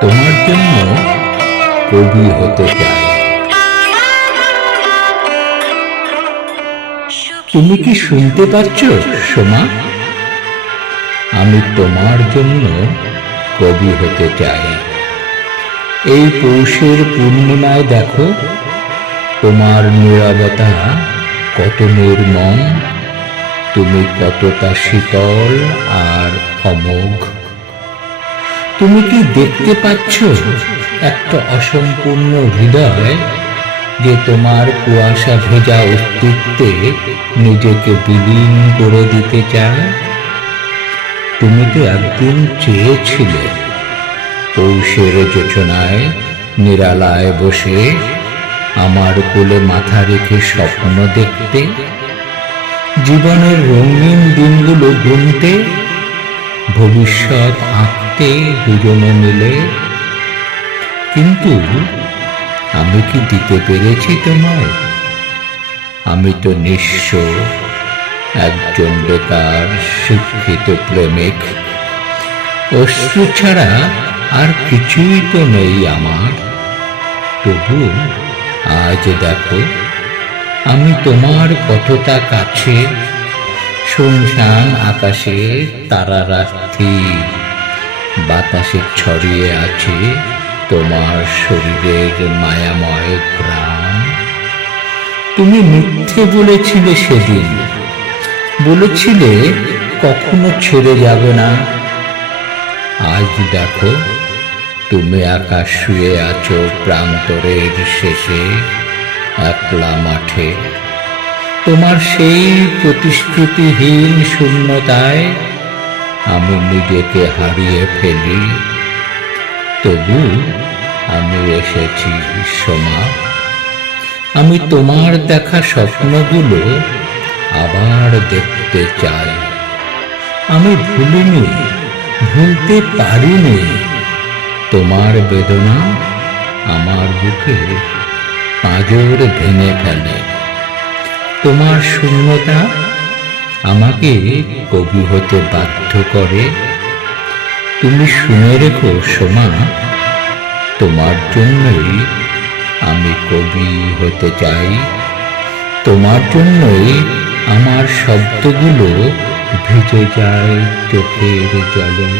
তোমার জন্য কবি হতে চাই। তুমি কি শুনতে পাচ্ছ, সোমা? আমি তোমার জন্য কবি হতে চাই। এই পৌষের পূর্ণিমায় দেখো, তোমার নীরবতা কত নির্মম, তুমি কতটা শীতল আর অমোঘ। তুমি কি দেখতে পাচ্ছ একটা অসম্পূর্ণ হৃদয় যে তোমার কুয়াশা ভেজা অস্তিত্বে নিজেকে বিলীন করে দিতে চায়? তুমি তো একদিন চেয়েছিলে পৌষের যোচনায় নিরালায় বসে আমার কোলে মাথা রেখে স্বপ্ন দেখতে। জীবনের রঙিন দিনগুলো গুনতে ভবিষ্যৎ আঁকতে দুজনে মিলে। কিন্তু আমি কি দিতে পেরেছি তোমায়? আমি তো নিঃস্ব একজন বেকার, শিক্ষিত প্রেমিক। অশ্রু ছাড়া আর কিছুই তো নেই আমার। তবু আজ দেখো, আমি তোমার কতটা কাছে। শুনশান আকাশে তারারা স্থির বাতাসে ছড়িয়ে আছে তোমার শরীরের মায়াময় প্রাণ তুমি মিথ্যে বলেছিলে সেদিন। বলেছিলে কখনো ছেড়ে যাবে না। আজ দেখো, তুমি আকাশ শুয়ে আছো প্রান্তরের শেষে, একলা মাঠে। তোমার সেই প্রতিশ্রুতিহীন শূন্যতায় আমি নিজেকে হারিয়ে ফেলি। তবু আমি এসেছি সোমা আমি তোমার দেখা স্বপ্নগুলো আবার দেখতে চাই। আমি ভুলিনি, ভুলতে পারিনি। তোমার বেদনা আমার বুকে পাঁজর ভেঙে ফেলে। তোমার শূন্যতা আমাকে কবি হতে বাধ্য করে। তুমি শুনে রেখো সোমা, তোমার জন্যই আমি কবি হতে চাই। তোমার জন্যই আমার শব্দগুলো ভিজে যায় চোখের জলে।